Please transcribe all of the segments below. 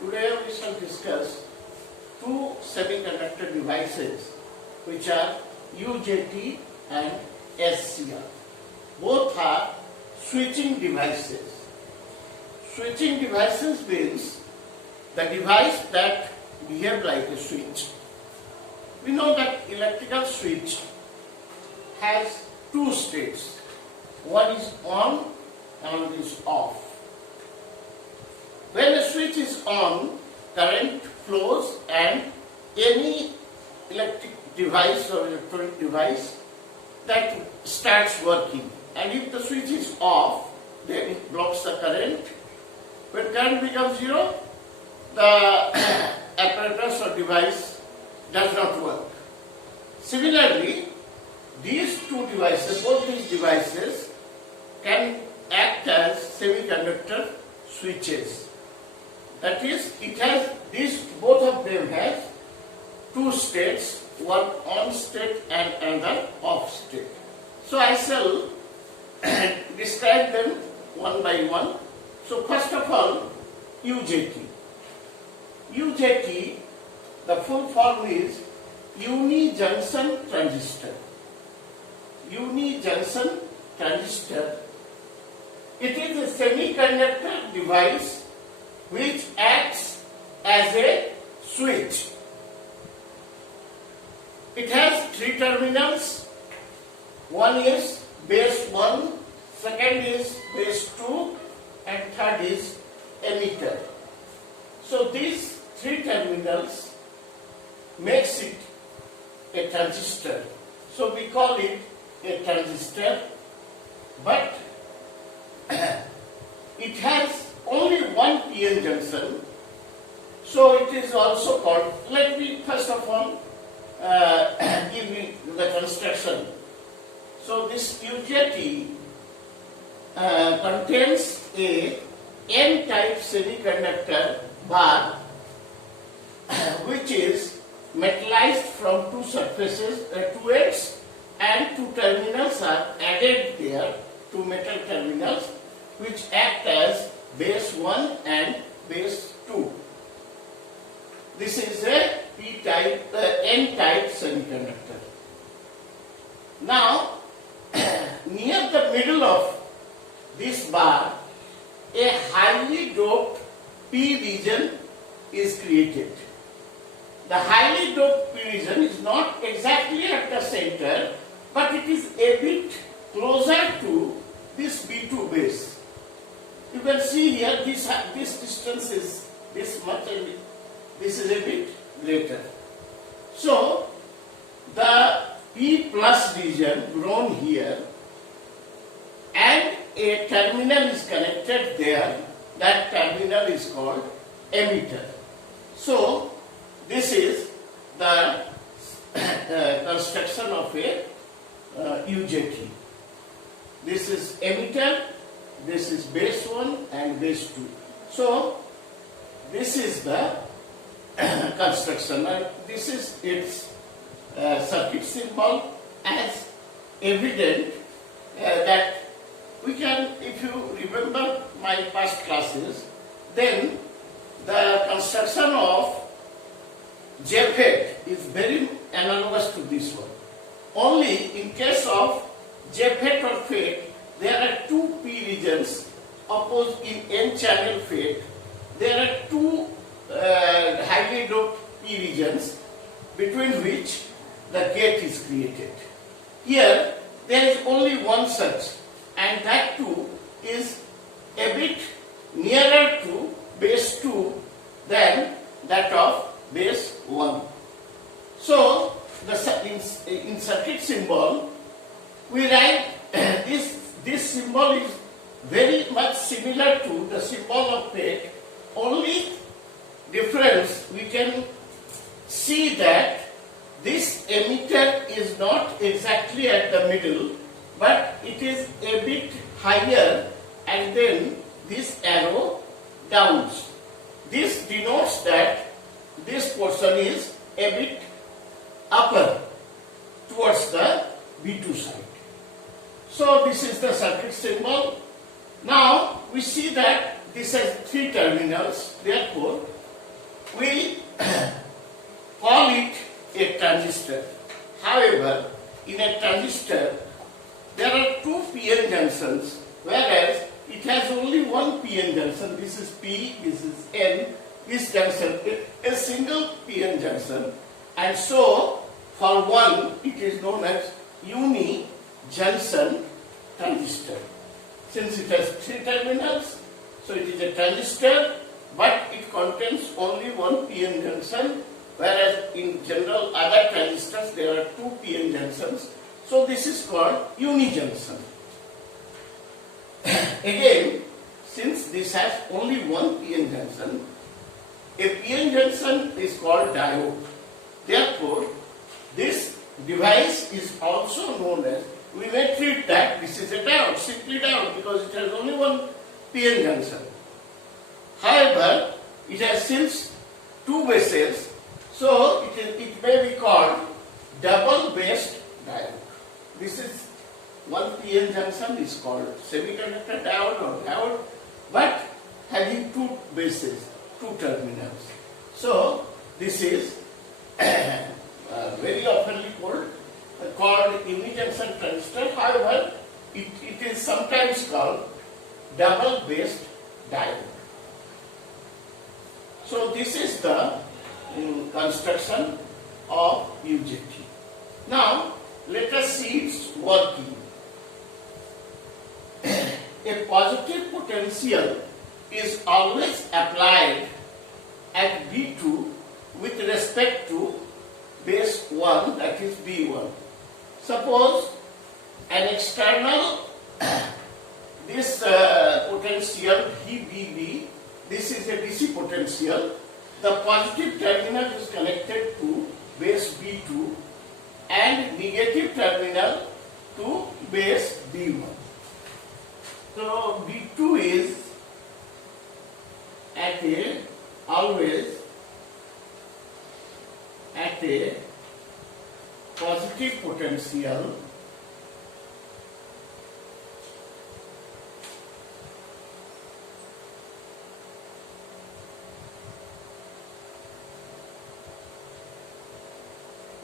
Today we shall discuss two semiconductor devices which are UJT and SCR. Both are switching devices. Switching devices means the device that behave like a switch. We know that electrical switch has two states. One is on and one is off. When a switch is on, current flows and any electric device or electronic device that starts working. And if the switch is off, then it blocks the current. When current becomes zero, the apparatus or device does not work. Similarly, these two devices, both these devices can act as semiconductor switches. That is, both of them have two states, one on state and another off state. So I shall describe them one by one. So first of all, UJT. UJT, the full form is uni-junction transistor. Uni-junction transistor. It is a semiconductor device which acts as a switch. It has three terminals. One is base 1, second is base 2, and third is emitter. So these three terminals makes it a transistor. So we call it a transistor, but it has only one PN junction, so it is also called, let me first of all give you the construction. So this UJT contains a N-type semiconductor bar which is metallized from two surfaces, two ends, and two terminals are added there, two metal terminals which act as base 1 and base 2. This is a P-type, N-type semiconductor. Now, near the middle of this bar, a highly doped P region is created. The highly doped P region is not exactly at the center, but it is a bit closer to this B2 base. You can see here this distance is this much and this is a bit greater. So the P plus region grown here and a terminal is connected there. That terminal is called emitter. So this is the construction of a UJT. This is emitter. This is base 1 and base 2. So this is the construction, and this is its circuit symbol, as evident that we can, if you remember my past classes, then the construction of JFET is very analogous to this one. Only in case of JFET or FET, there are two P regions opposed in N-channel FET. There are two highly doped P regions between which the gate is created. Here, there is only one such, and that too is a bit nearer to base 2 than that of base 1. So, in circuit symbol, we write this symbol is very much similar to the symbol of FET. Only difference, we can see that this emitter is not exactly at the middle, but it is a bit higher, and then this arrow downs. This denotes that this portion is a bit upper towards the B2 side. So this is the circuit symbol. Now we see that this has three terminals, therefore we call it a transistor. However, in a transistor, there are two PN junctions, whereas it has only one PN junction. This is P, this is N. This junction is a single PN junction, and so for one it is known as uni-junction transistor. Since it has three terminals, so it is a transistor, but it contains only one PN junction, whereas in general other transistors there are two PN junctions. So this is called uni-junction. Again, since this has only one PN junction, a PN junction is called diode. Therefore, this device is also known as, we may treat that this is a diode, simply diode, because it has only one PN junction. However, it has since two bases, so it may be called double-based diode. This is one PN junction is called semiconductor diode or diode, but having two bases, two terminals. So this is very often called uni-junction transistor. However, it is sometimes called double-based diode. So this is the construction of UJT. Now let us see its working. A positive potential is always applied at B2 with respect to base 1, that is B1. Suppose an external this potential VBB, this is a DC potential. The positive terminal is connected to base B2 and negative terminal to base B1. So B2 is always at a positive potential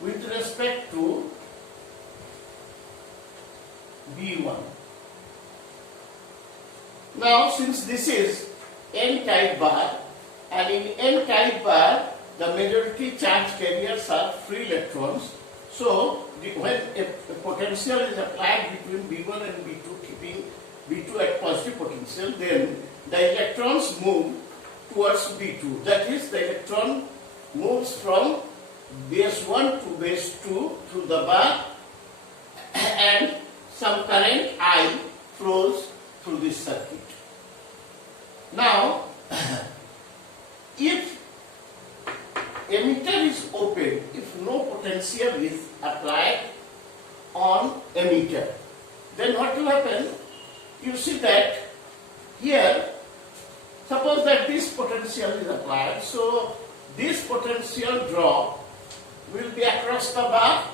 with respect to B1. Now, since this is N-type bar, and in N-type bar the majority charge carriers are free electrons, so when a potential is applied between B1 and B2, keeping B2 at positive potential, then the electrons move towards B2. That is, the electron moves from base 1 to base 2 through the bar, and some current I flows through this circuit. Now, if emitter is open, if no potential is applied on emitter, then what will happen? You see that here, suppose that this potential is applied, so this potential drop will be across the bar,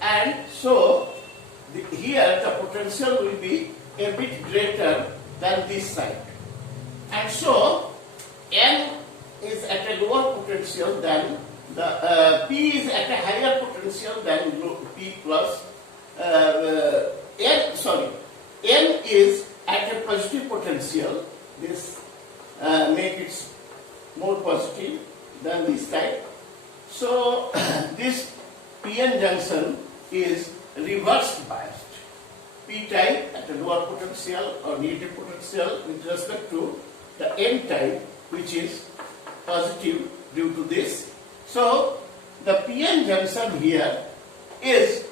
and so here the potential will be a bit greater than this side, and so N is at a lower potential than the P is at a higher potential than P plus N is at a positive potential. This make it more positive than this type. So this PN junction is reverse biased. P type at a lower potential or negative potential with respect to the N type, which is positive due to this. So the PN junction here is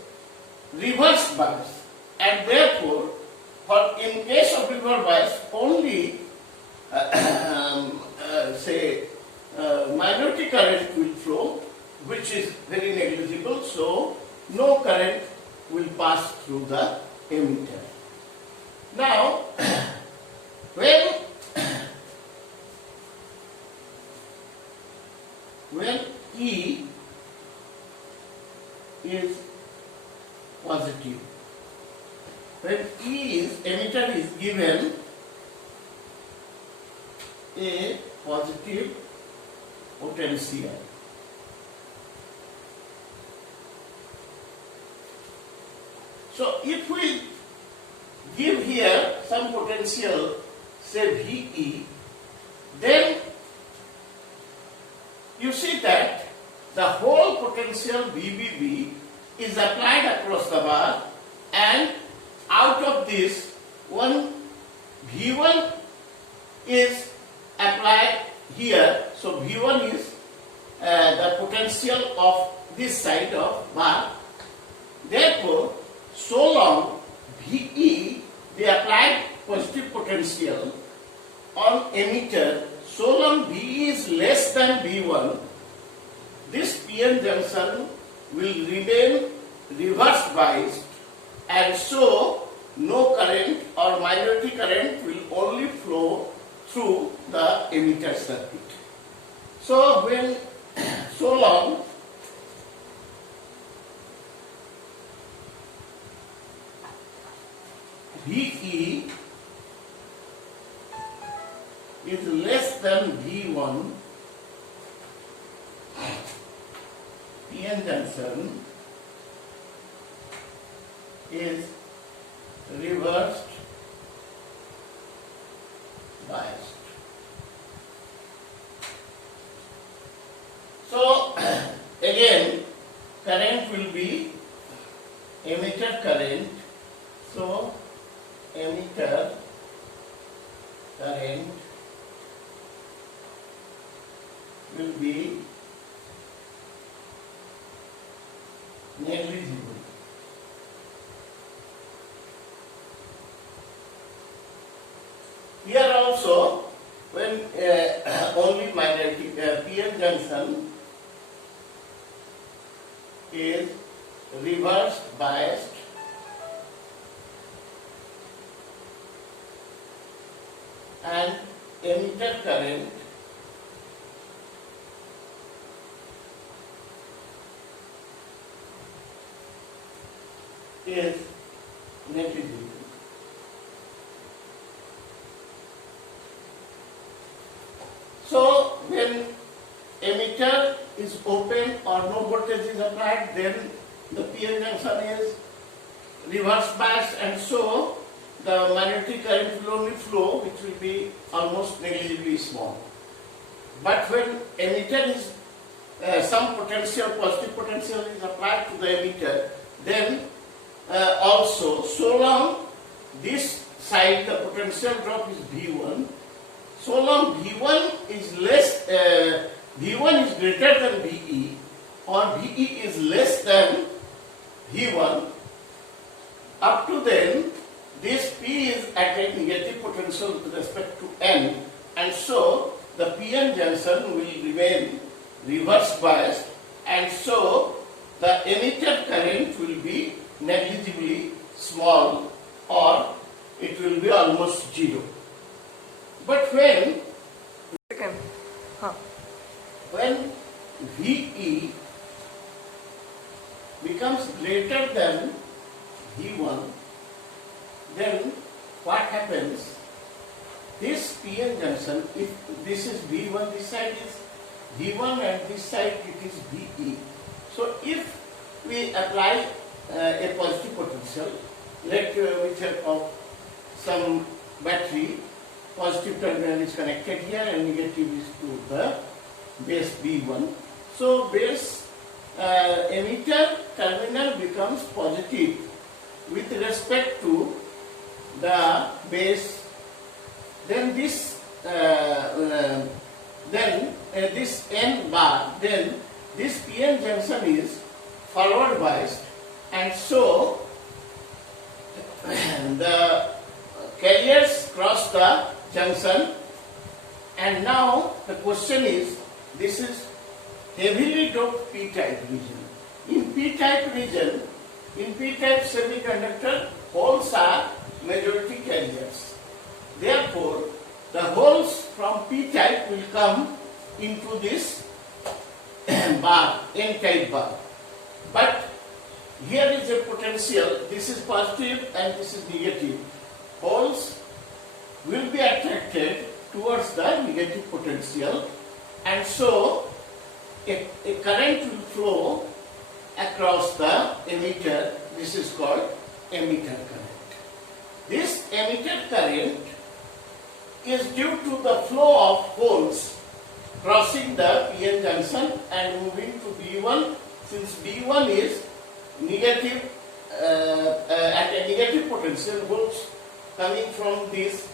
reverse bias, and therefore in case of reverse bias only minority current will flow, which is very negligible, so no current will pass through the emitter. Now when E is positive, when emitter is given a positive potential. So if we give here some potential, say VE, then you see that the whole potential VBB is applied across the bar, and out of this one V1 is applied here. So V1 is the potential of this side of bar. Therefore, so long VE, the applied positive potential on emitter, so long VE is less than V1, this PN junction will remain reverse biased, and so no current or minority current will only flow through the emitter circuit. So when so long VE is less than V1, PN junction is reversed biased. So again current will be emitter current. So emitter current will be negligible. Here also, when only minority PN junction is reverse biased, and emitter current is negligible. So when emitter is open or no voltage is applied, then the PN junction is reverse biased, and so the minority current will only flow, which will be almost negligibly small. But when emitter is some potential, positive potential is applied to the emitter, then also so long this side the potential drop is V1, so long V1 is less, V1 is greater than VE, or VE is less than V1, up to then this P is at a negative potential with respect to N, and so the PN junction will remain reverse biased, and so the emitter current will be negligibly small, or it will be almost zero. But when VE becomes greater than V1, then what happens? This PN junction, if this is V1, this side is V1 and this side it is VE. So if we apply a positive potential, let which have of some battery, positive terminal is connected here and negative is to the base V1. So base emitter terminal becomes positive with respect to the base. Then this this N bar, then this PN junction is forward biased, and so the carriers cross the junction, and now the question is, this is heavily doped P-type region. In P-type region, in P-type semiconductor, holes are majority carriers. Therefore, the holes from P-type will come into this bar, N-type bar. But here is a potential, this is positive and this is negative. Holes will be attracted towards the negative potential, and so a current will flow across the emitter. This is called emitter current. This emitter current is due to the flow of holes crossing the PN junction and moving to B1. Since B1 is negative, at a negative potential, holes coming from these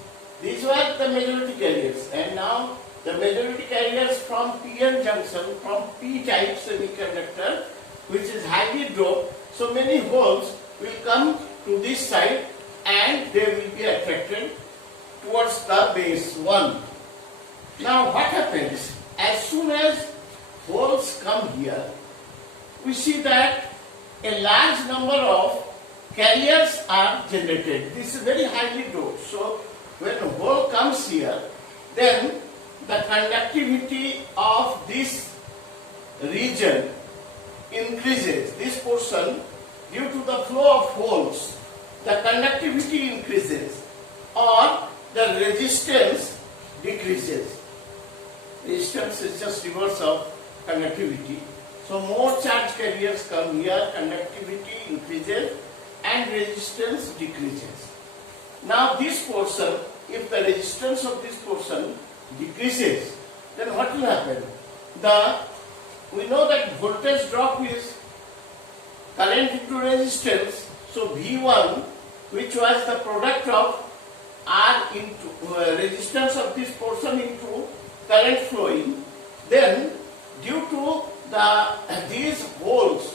were the majority carriers, and now the majority carriers from PN junction, from P-type semiconductor, which is highly doped, so many holes will come to this side and they will be attracted towards the base 1. Now what happens? As soon as holes come here, we see that a large number of carriers are generated. This is very highly doped. So when a hole comes here, then the conductivity of this region increases. This portion, due to the flow of holes, the conductivity increases or the resistance decreases. Resistance is just reverse of conductivity. So more charge carriers come here, conductivity increases and resistance decreases. Now this portion, if the resistance of this portion decreases, then what will happen? We know that voltage drop is current into resistance. So V1, which was the product of R into resistance of this portion into current flowing, then due to these holes,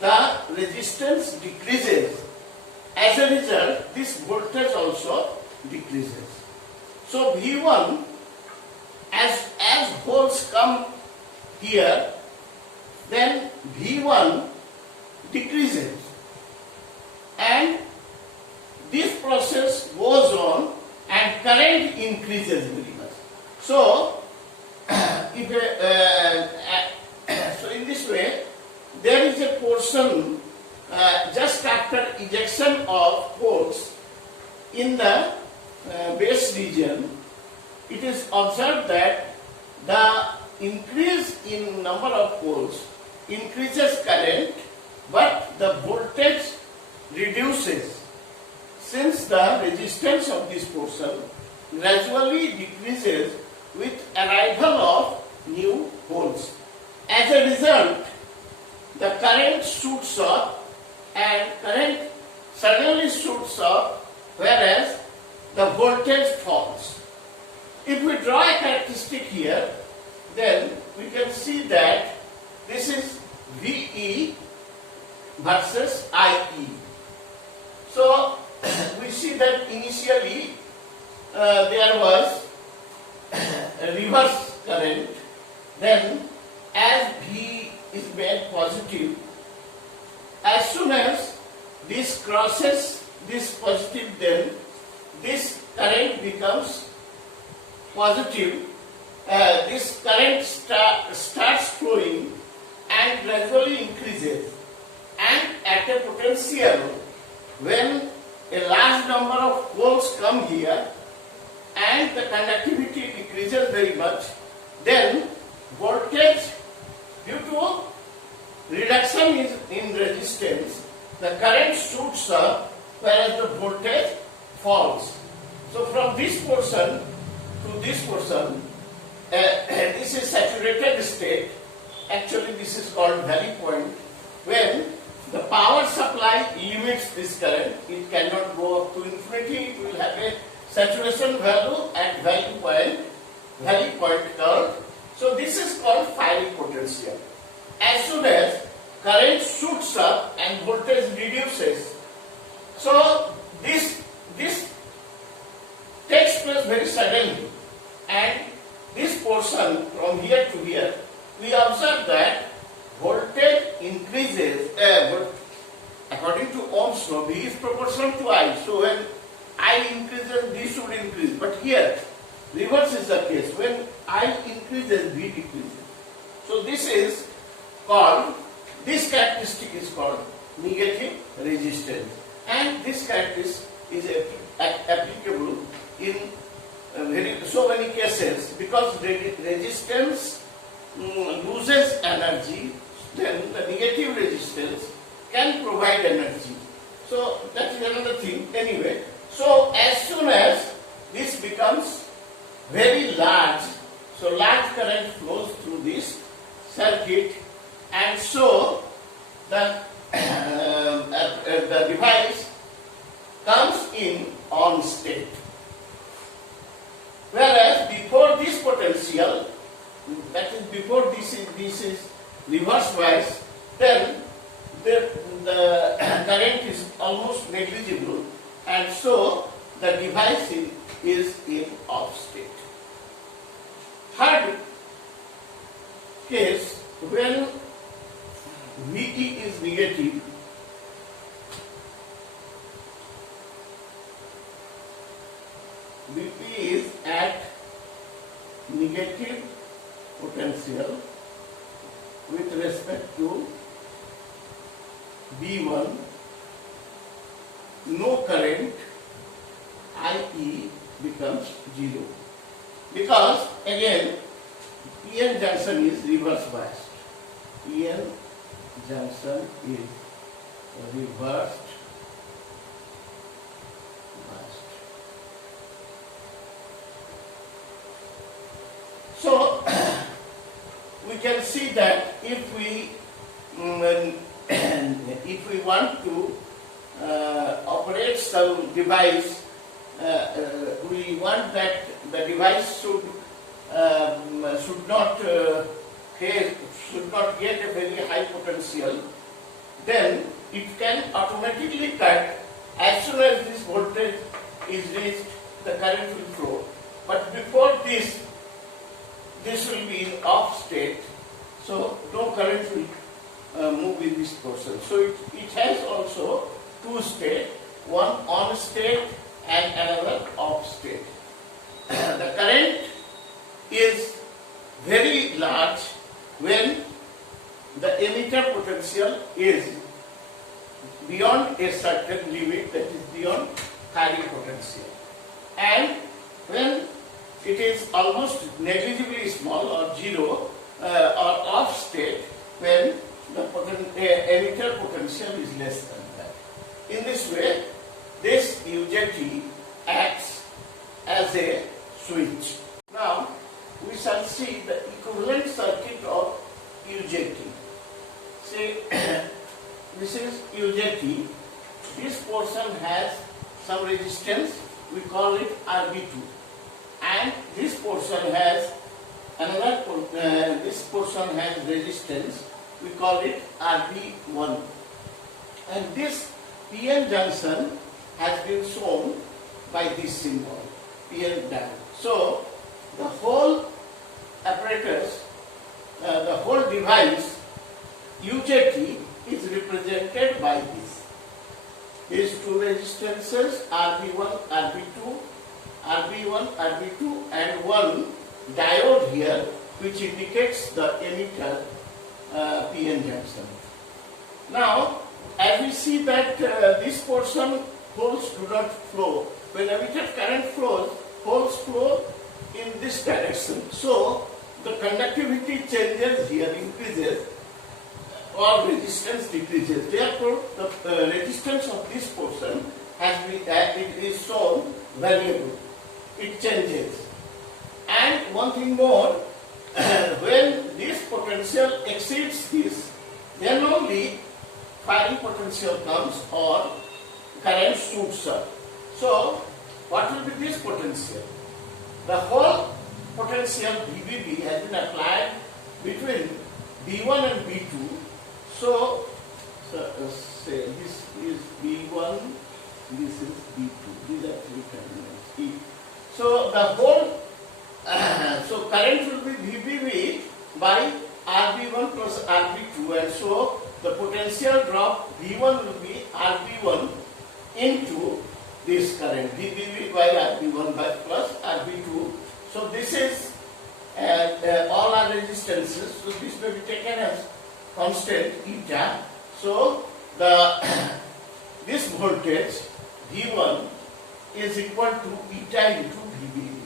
the resistance decreases. As a result, this voltage also decreases. So V1, as holes come here, then V1 decreases, and this process goes on and current increases very much. So, so in this way, there is a portion just after ejection of holes in the base region. It is observed that the increase in number of holes increases current, but the voltage reduces, since the resistance of this portion gradually decreases with arrival of new holes. As a result, the current shoots up, and current suddenly shoots up, whereas the voltage falls. If we draw a characteristic here, then we can see that this is VE versus IE. So we see that initially there was a reverse current, then as V is made positive, as soon as this crosses this positive, then this current becomes positive. This current starts flowing and gradually increases, and at a potential, when a large number of holes come here and the conductivity decreases very much, then voltage, due to reduction in resistance, the current shoots up, whereas the voltage falls. So from this portion to this portion, this is saturated state. Actually, this is called valley point. When the power supply limits this current, it cannot go up to infinity. It will have a saturation value at valley point curve. So this is called firing potential. As soon as current shoots up and voltage reduces, so this takes place very suddenly, and this portion from here to here, we observe that voltage increases, according to Ohm's law, V is proportional to I. So when I increases, V should increase. But here, reverse is the case. When I increases, V decreases. So this is called, this characteristic is called negative resistance. And this characteristic is applicable in so many cases, because resistance loses energy, then the negative resistance can provide energy. So that is another thing anyway. So as soon as this becomes very large, so large current flows through this circuit, and so the device comes in on state. Whereas before this potential, that is before this is reverse bias, then the current is almost negligible, and so the device is in off state. Third case, when VT is negative, VT is at negative potential with respect to V1, no current, IE becomes 0. Because again, PN junction is reverse biased. PN junction is reversed biased. So we can see that if we want to operate some device, we want that the device should not get a very high potential, then it can automatically cut as soon as this voltage is reached, the current will flow. But before this will be in off state, so no current will move in this portion. So it has also two states, one on state and another off state. The current is very large when the emitter potential is beyond a certain limit, that is beyond carrying potential, and when it is almost negligibly small or zero or off state, when the emitter potential is less than that. In this way, this UJT acts as a switch. Now we shall see the equivalent circuit of UJT. Say this is UJT. This portion has some resistance, we call it RB2, and this portion has another. This portion has resistance, we call it RB1, and this PN junction has been shown by this symbol, PN diode. So the whole apparatus, the whole device, UJT, is represented by this. These two resistances, RB1, RB2, RB1, RB2, and one diode here, which indicates the emitter PN junction. Now, as we see that this portion, holes do not flow. When emitter current flows, holes flow in this direction. So the conductivity changes here, increases, or resistance decreases. Therefore, the resistance of this portion has been, it is shown variable. It changes. And one thing more, when this potential exceeds this, then only firing potential comes or current shoots up. So, what will be this potential? The whole potential VBB has been applied between B1 and B2. So say this is B1, this is B2. These are three terminals. So the whole, so current will be VBB by RB1 plus RB2, and so the potential drop V1 will be RB1 into this current VBB by RB1 by plus RB2. So this is all our resistances. So this may be taken as constant eta. So the this voltage V1 is equal to eta into VBB.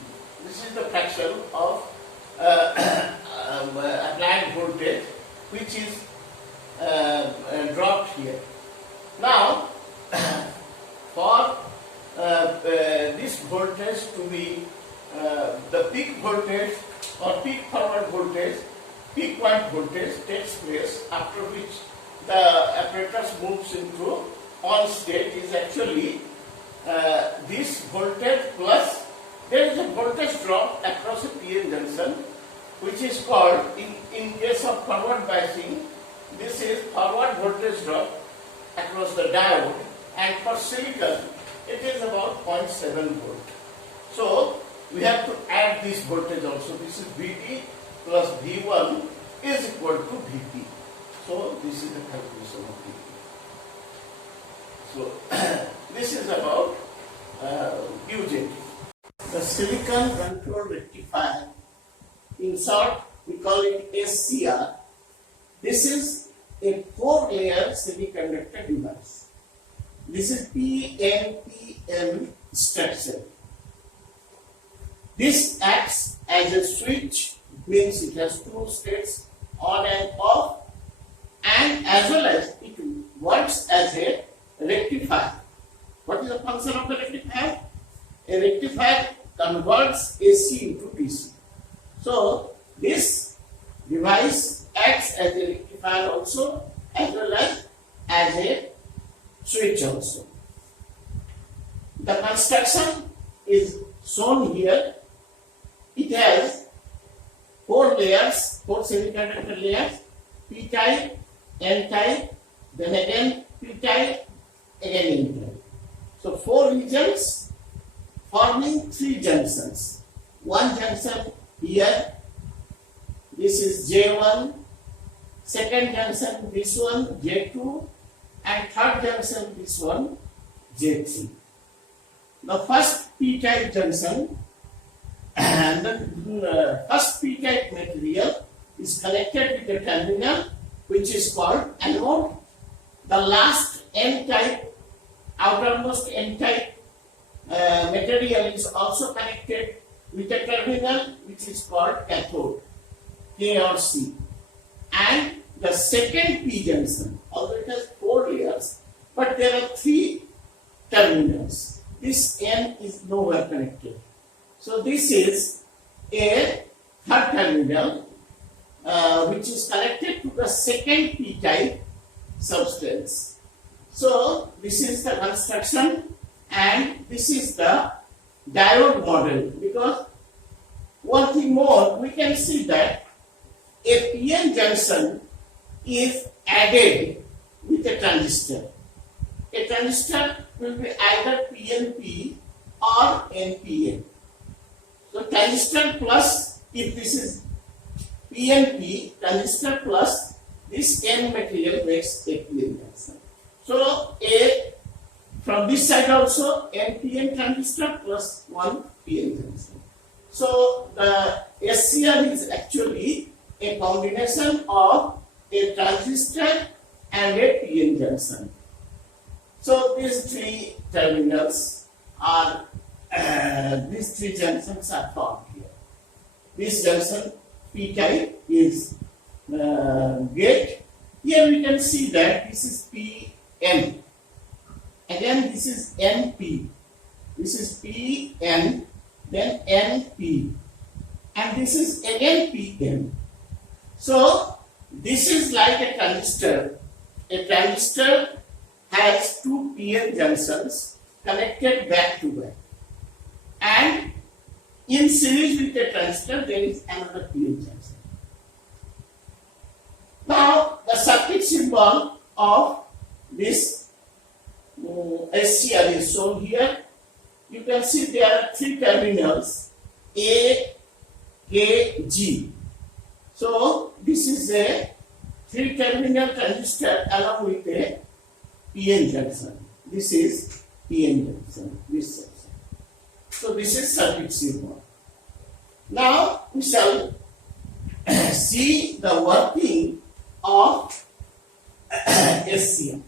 This is the fraction of applied which is dropped here. Now, for this voltage to be the peak voltage or peak forward voltage, peak point voltage takes place, after which the apparatus moves into on state is actually this voltage plus there is a voltage drop across a PN junction, which is called in case of forward biasing, this is forward voltage drop across the diode, and for silicon it is about 0.7 volt. So we have to add this voltage also. This is Vt plus V1 is equal to Vp. So this is the calculation of Vp. So this is about UJT. The silicon control rectifier, in short we call it SCR. This is a 4-layer semiconductor device. This is PNPN structure. This acts as a switch, means it has 2 states, on and off, and as well as it works as a rectifier. What is the function of the rectifier? A rectifier converts AC into DC. So this device acts as a rectifier also, as well as a switch also. The construction is shown here. It has 4 layers, 4 semiconductor layers, P-type, N-type, then again P-type, again N-type. So 4 regions forming 3 junctions. One junction here, this is J1, second junction this one J2, and third junction this one J3. The first P-type junction and the first P-type material is connected with a terminal which is called anode. The last N-type, outermost N-type material is also connected with a terminal which is called cathode, K or C. And the second P junction, although it has 4 layers, but there are 3 terminals. This N is nowhere connected. So this is a third terminal which is connected to the second P-type substance. So this is the construction, and this is the diode model. Because one thing more, we can see that a PN junction is added with a transistor. A transistor will be either PNP or NPN. So transistor plus, if this is PNP, transistor plus this N material makes a PN junction. So from this side also NPN transistor plus 1 PN junction. So the SCR is actually a combination of a transistor and a PN junction. So these 3 terminals are, these 3 junctions are formed here. This junction P-type is gate. Here we can see that this is PN. Again this is NP. This is PN, then NP. And this is again PN. So this is like a transistor. A transistor has 2 PN junctions connected back to back, and in series with the transistor there is another PN junction. Now the circuit symbol of this SCR is shown here. You can see there are 3 terminals A, K, G. So this is a 3-terminal transistor along with a PN junction. This is PN junction, this junction. So this is circuit symbol. Now we shall see the working of SCR.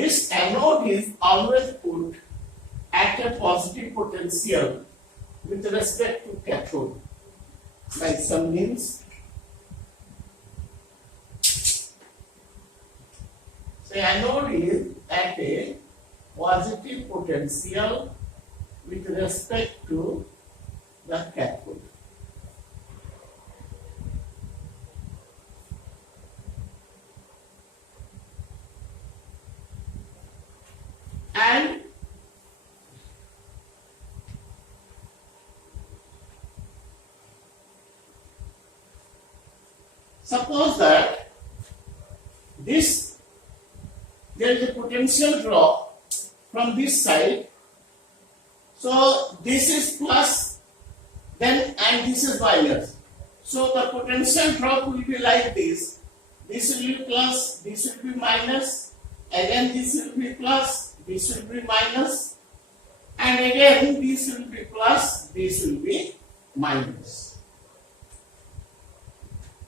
this anode is always put at a positive potential with respect to cathode by some means. So anode is at a positive potential with respect to the cathode. And suppose that there is a potential drop from this side. So this is plus, then and this is minus. So the potential drop will be like this. This will be plus, this will be minus, again this will be plus, this will be minus, and again this will be plus, this will be minus.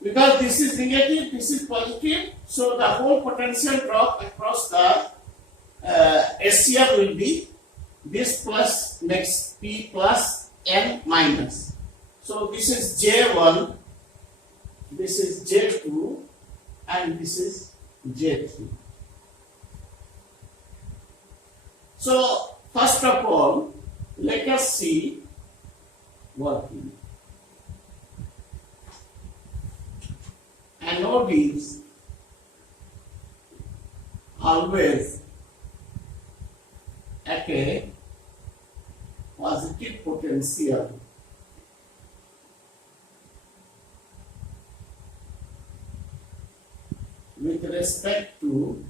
Because this is negative, this is positive, so the whole potential drop across the SCR will be this plus makes P plus N minus. So this is J1, this is J2, and this is J3. So first of all, let us see working. Anode is always at a positive potential with respect to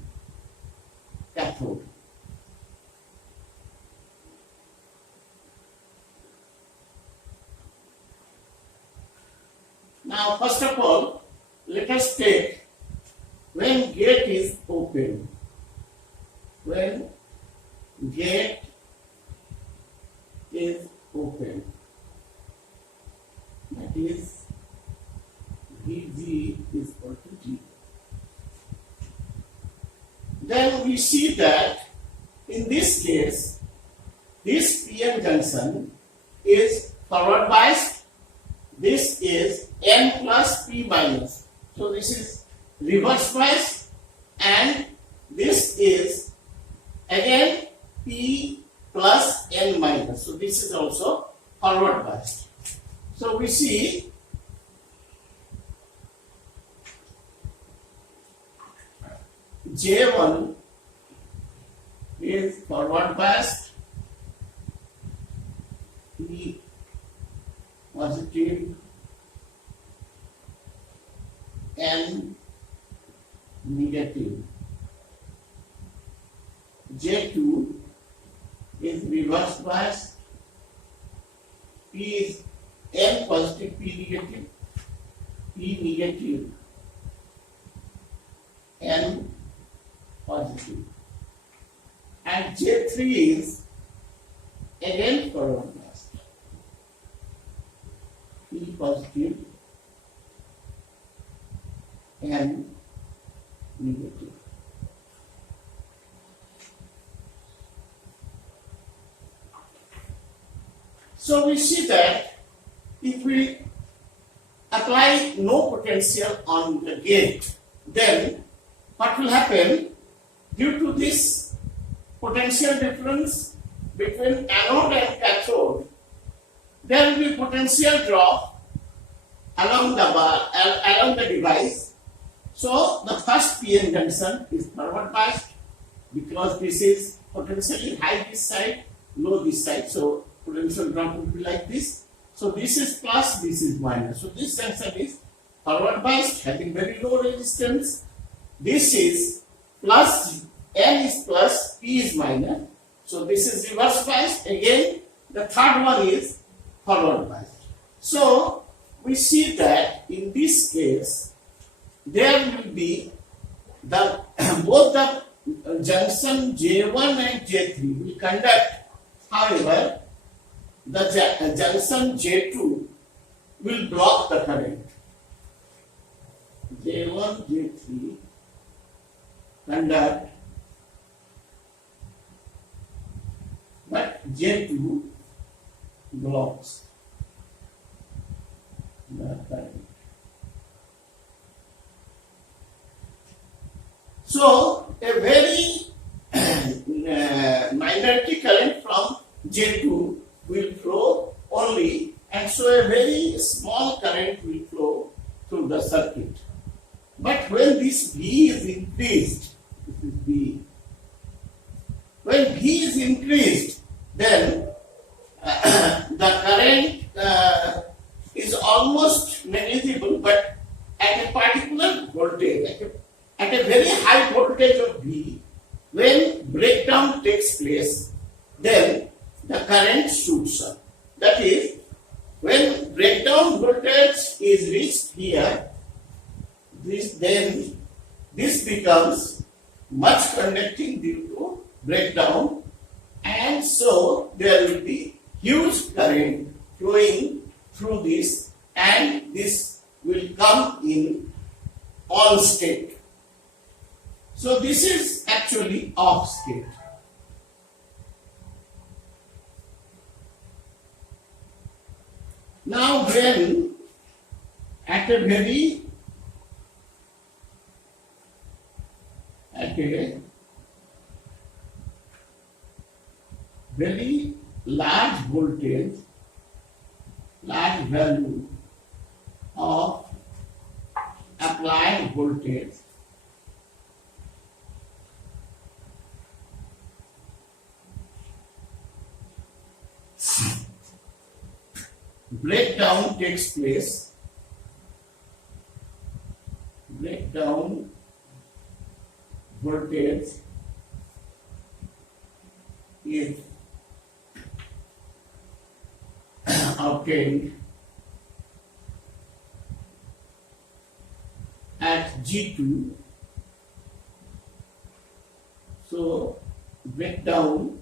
cathode. Now, first of all, let us take when gate is open. When gate is open, that is Vg is equal to G. Then we see that in this case, this PN junction is forward biased. This is N plus P minus. So this is reverse biased, and this is again P plus N minus. So this is also forward biased. So we see J1 is forward biased, P positive, N negative. J2 is reverse biased, P is N positive, P negative, P negative, N positive. And J3 is again forward biased, P positive, N negative. So we see that if we apply no potential on the gate, then what will happen? Due to this potential difference between anode and cathode, there will be potential drop along the device. So the first PN junction is forward biased because this is potentially high this side, low this side. So potential drop will be like this. So this is plus, this is minus. So this junction is forward biased, having very low resistance. This is plus, N is plus, P is minus. So this is reverse biased. Again, the third one is forward biased. So we see that in this case, there will be the both the junction J1 and J3 will conduct. However, the junction J2 will block the current. J1, J3 conduct J2 blocks the current. So a very minority current from J2 will flow only, and so a very small current will flow through the circuit. But when this V is increased, this is V. When V is increased, then the current is almost negligible, but at a particular voltage, at a very high voltage of V, when breakdown takes place, then the current shoots up. That is, when breakdown voltage is reached here, this becomes much conducting due to breakdown, and so there will be huge current flowing through this, and this will come in on state. So this is actually off state. Now when at a very large voltage, large value of applied voltage, breakdown takes place. Breakdown voltage is obtained at G2. So breakdown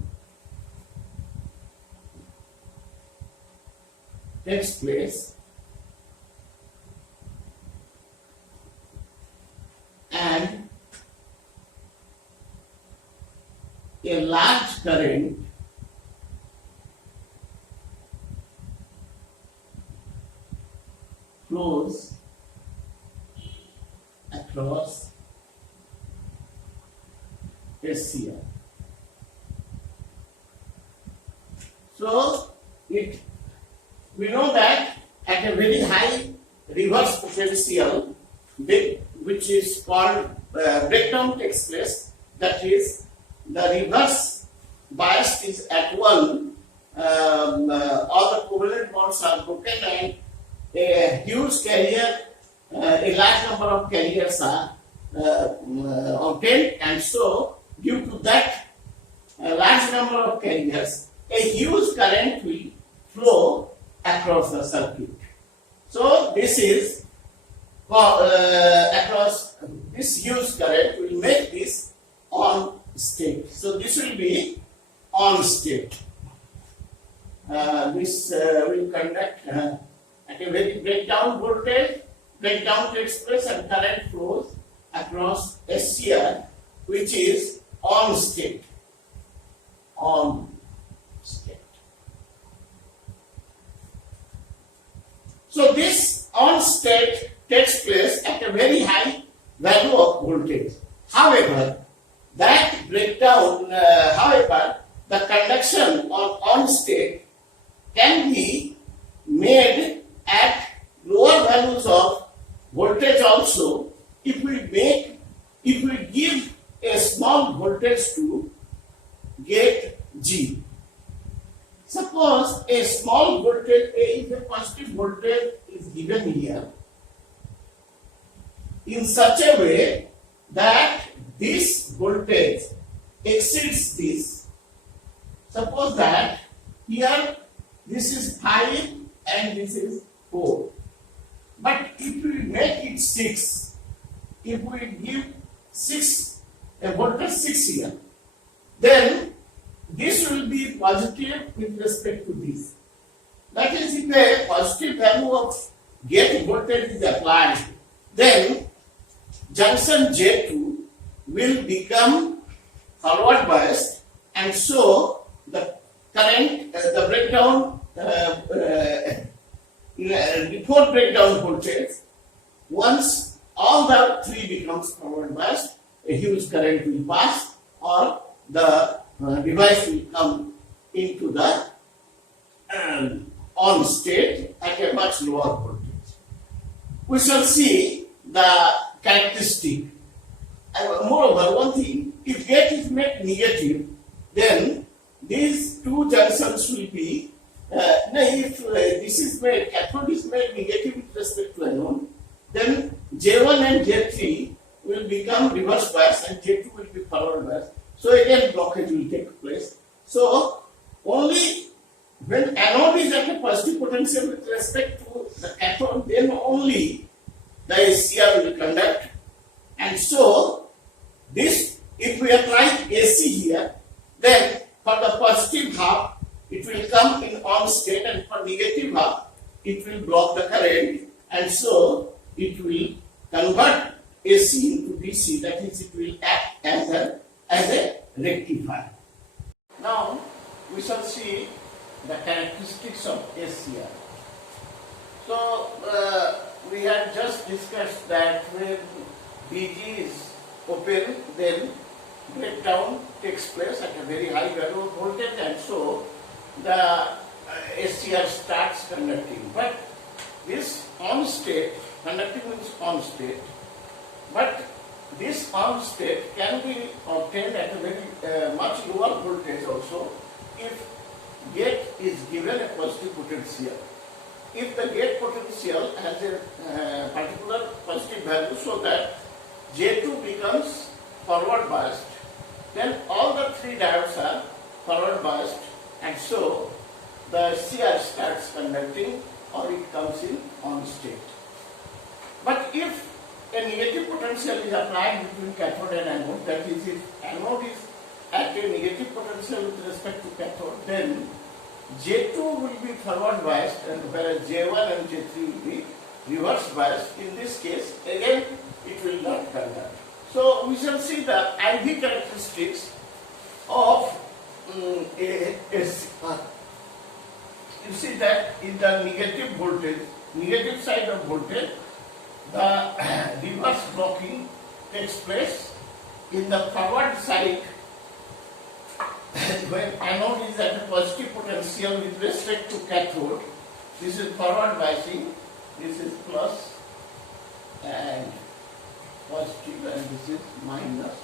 takes place and a large current flows across SCR. So we know that at a very high reverse potential, which is called breakdown takes place, that is, the reverse bias is at 1, all the covalent bonds are broken, and a huge carrier, a large number of carriers are obtained, and so due to that large number of carriers, a huge current will flow across the circuit. So this is across this huge current will make this on state. So this will be on state. This will conduct at a very breakdown voltage. Breakdown takes place and current flows across SCR, which is on state. On state. So this on state takes place at a very high value of voltage. However, that breakdown, the conduction on state can be made at lower values of voltage also if we give a small voltage to gate G. Suppose a small voltage, if a positive voltage is given here in such a way that this voltage exceeds this. Suppose that here this is 5 and this is 4. But if we make it 6, if we give 6, a voltage 6 here, then this will be positive with respect to this. That is, if a positive value of gate voltage is applied, then junction J2 will become forward biased, and so the current, the breakdown, before breakdown voltage, once all the three becomes forward biased, a huge current will pass or the device will come into the on state at a much lower voltage. We shall see the characteristic. And moreover, one thing, if gate is made negative, then these two junctions will be, if this is made, cathode is made negative with respect to anode, then J1 and J3 will become reverse bias and J2 will be forward bias. So again blockage will take place. So only when anode is at a positive potential with respect to the cathode, then only the SCR will conduct. And so this, if we apply AC here, then for the positive half it will come in on state, and for negative half it will block the current, and so it will convert AC into DC, that is, it will act as a rectifier. Now we shall see the characteristics of SCR. So we had just discussed that when BG is open, then breakdown takes place at a very high value of voltage, and so the SCR starts conducting. But this on state, conducting means on state, but this on state can be obtained at a very much lower voltage also if gate is given a positive potential. If the gate potential has a particular positive value so that J2 becomes forward biased, then all the three diodes are forward biased, and so the SCR starts conducting or it comes in on state. But if a negative potential is applied between cathode and anode, that is, if anode is at a negative potential with respect to cathode, then J2 will be forward biased, and whereas J1 and J3 will be reverse biased. In this case, again, it will not conduct. So we shall see the IV characteristics of a SCR. You see that in the negative voltage, negative side of voltage, the reverse blocking takes place. In the forward side, when anode is at a positive potential with respect to cathode, this is forward biasing, this is plus and positive, and this is minus,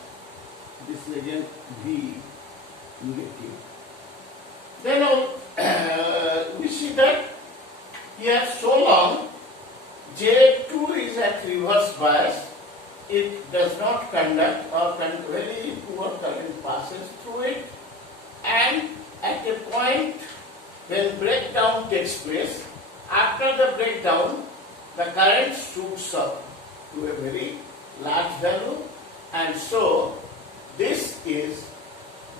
this is again V negative. Then we see that here so long J2 is at reverse bias, it does not conduct or very poor current passes through it, and at a point when breakdown takes place, after the breakdown the current shoots up to a very large value, and so this is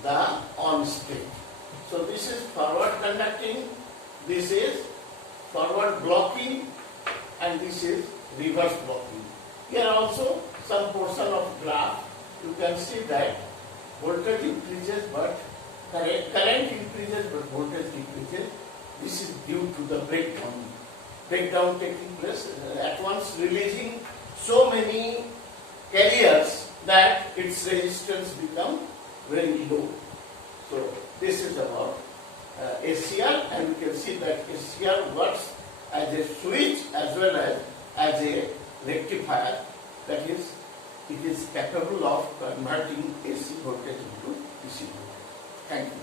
the on state. So this is forward conducting, this is forward blocking, and this is reverse blocking. Here also some portion of graph, you can see that voltage increases but current increases but voltage decreases. This is due to the breakdown taking place, at once releasing so many carriers that its resistance become very low. So this is about SCR, and you can see that SCR works as a switch as well as a rectifier, that is, it is capable of converting AC voltage into DC voltage. Thank you.